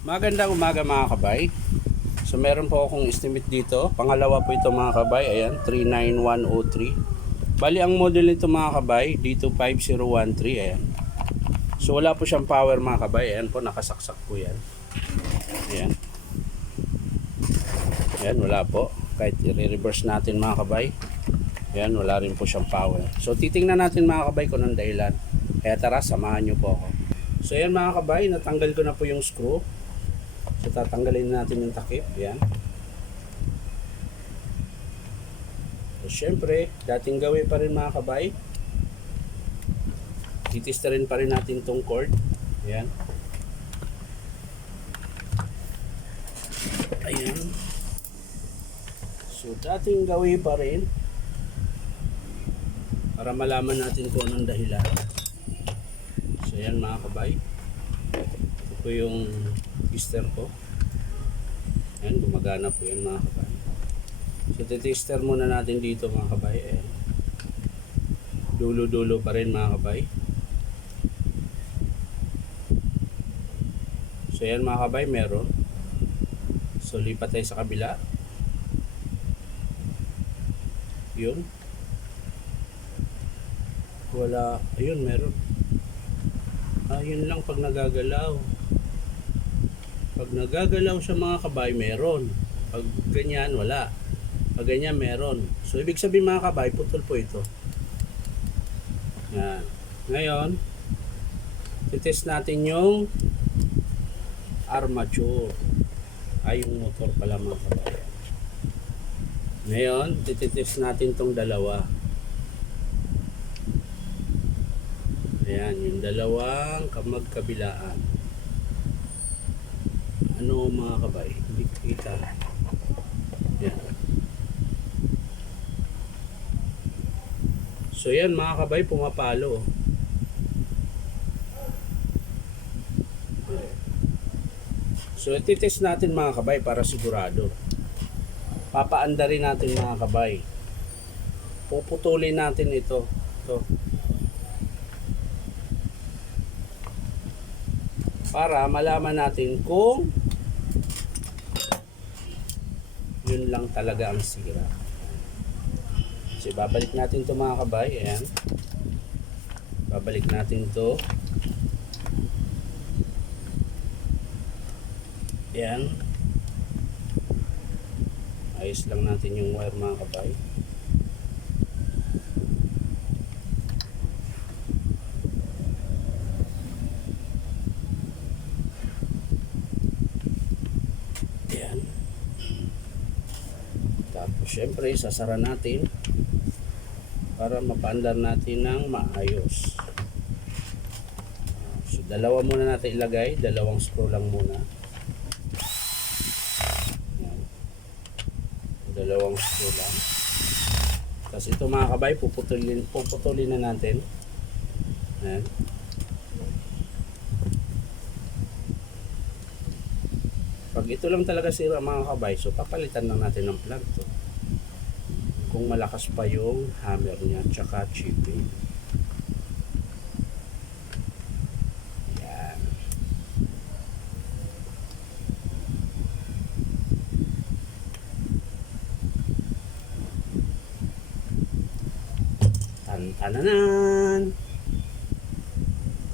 Magandang umaga mga kabay. So meron po akong estimate dito. Pangalawa po ito mga kabay. Ayan, 39103. Bali ang model nito mga kabay, dito 5013. Ayan. So wala po siyang power mga kabay. Ayan po, nakasaksak po yan. Ayan. Ayan, wala po. Kahit i-reverse natin mga kabay. Ayan, wala rin po siyang power. So titingnan natin mga kabay kung anong dahilan. Kaya tara, samahan nyo po ako. So ayan mga kabay, natanggal ko na po yung screw. So tatanggalin natin yung takip. Yan. So syempre, dating gawin pa rin mga kabay. Titista rin pa rin natin tong cord. Yan. Ayan. So dating gawin pa rin. Para malaman natin kung anong dahilan. So yan mga kabay. Ito po yung tester ko. Ayan, gumagana po yan mga kabay. So, titester muna natin dito mga kabay. Ayan. Dulo-dulo pa rin mga kabay. So, ayan mga kabay, meron. So, lipat tayo sa kabila. Yun. Wala. Ayun, meron. Ayun lang pag nagagalaw. Pag nagagalaw siya mga kabay, meron. Pag ganyan, wala. Pag ganyan, meron. So, ibig sabihin mga kabay, putol po ito. Yan. Ngayon, titest natin yung armature. Ay, yung motor pala mga kabay. Ngayon, titest natin tong dalawa. Ayan, yung dalawang magkabilaan. Ano mga kabay? Hindi kita. Yan. So yan mga kabay, pumapalo. So ititest natin mga kabay para sigurado. Papaanda rin natin mga kabay. Puputulin natin ito. Ito. Para malaman natin kung yun lang talaga ang sira. So, babalik natin to mga kabay. Ayan. Babalik natin to. Ayan. Ayos lang natin yung wire mga kabay. Ayan. Tapos syempre sasara natin para mapaandar natin ng maayos. So dalawa muna natin ilagay, dalawang screw lang muna. Dalawang screw lang. Tapos ito mga kabay, puputulin, puputulin na natin. Ayan. Pag ito lang talaga sira mga kabay, so papalitan lang natin ng plug to. Kung malakas pa yung hammer niya, tsaka chipping. Yan. Tan tananan.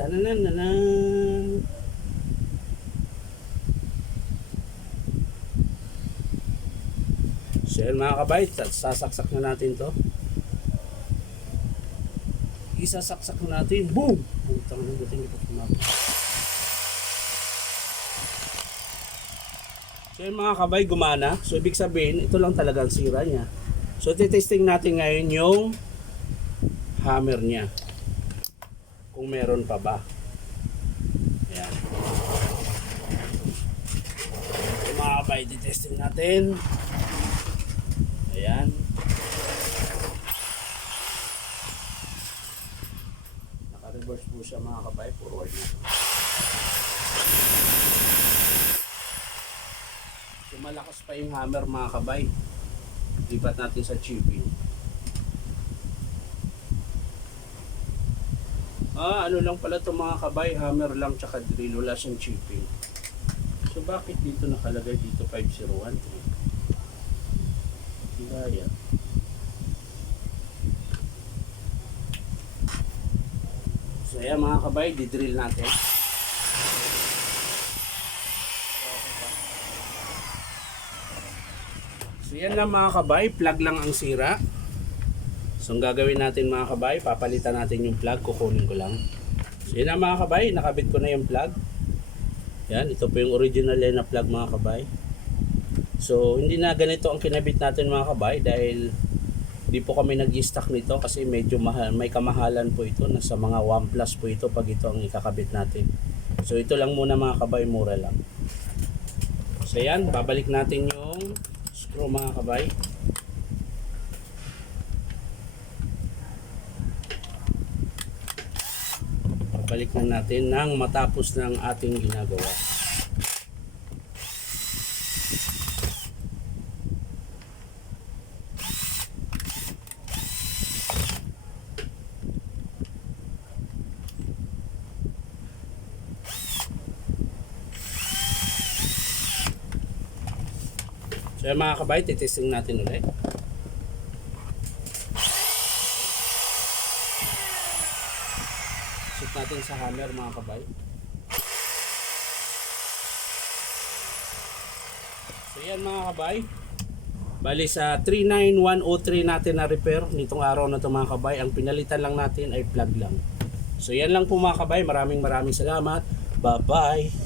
Tanananan. So yun mga kabay, sasaksak na natin to. Isasaksak na natin. Boom! Butang na buting ito kumabot. So yun mga kabay, gumana. So ibig sabihin, ito lang talaga ang sira niya. So titesting natin ngayon yung hammer niya. Kung meron pa ba. Ayan. So mga kabay, titesting natin. Ayan. Naka-reverse po siya mga kabay. Forward na. So malakas pa yung hammer mga kabay. Lipat natin sa chipping. Ah, ano lang pala itong mga kabay, hammer lang tsaka drill, wala siyang chipping. So bakit dito nakalagay dito 501? Gaya. So ayan mga kabay, didrill natin. So yan lang mga kabay, plug lang ang sira. So ang gagawin natin mga kabay, papalitan natin yung plug, kukunin ko lang. So yan lang mga kabay, nakabit ko na yung plug. Yan, ito po yung original na plug mga kabay. So hindi na ganito ang kinabit natin mga kabay dahil di po kami nag-stock nito kasi medyo mahal, may kamahalan po ito. Nasa mga 1 plus po ito pag ito ang ikakabit natin. So ito lang muna mga kabay, mura lang. So yan, babalik natin yung screw mga kabay. Babalik na natin nang matapos ng ating ginagawa. So mga kabay, titesting natin ulit. Shoot natin sa hammer mga kabay. So yan mga kabay. Bali sa 39103 natin na repair nitong araw na ito mga kabay. Ang pinalitan lang natin ay plug lang. So yan lang po mga kabay. Maraming maraming salamat. Bye bye.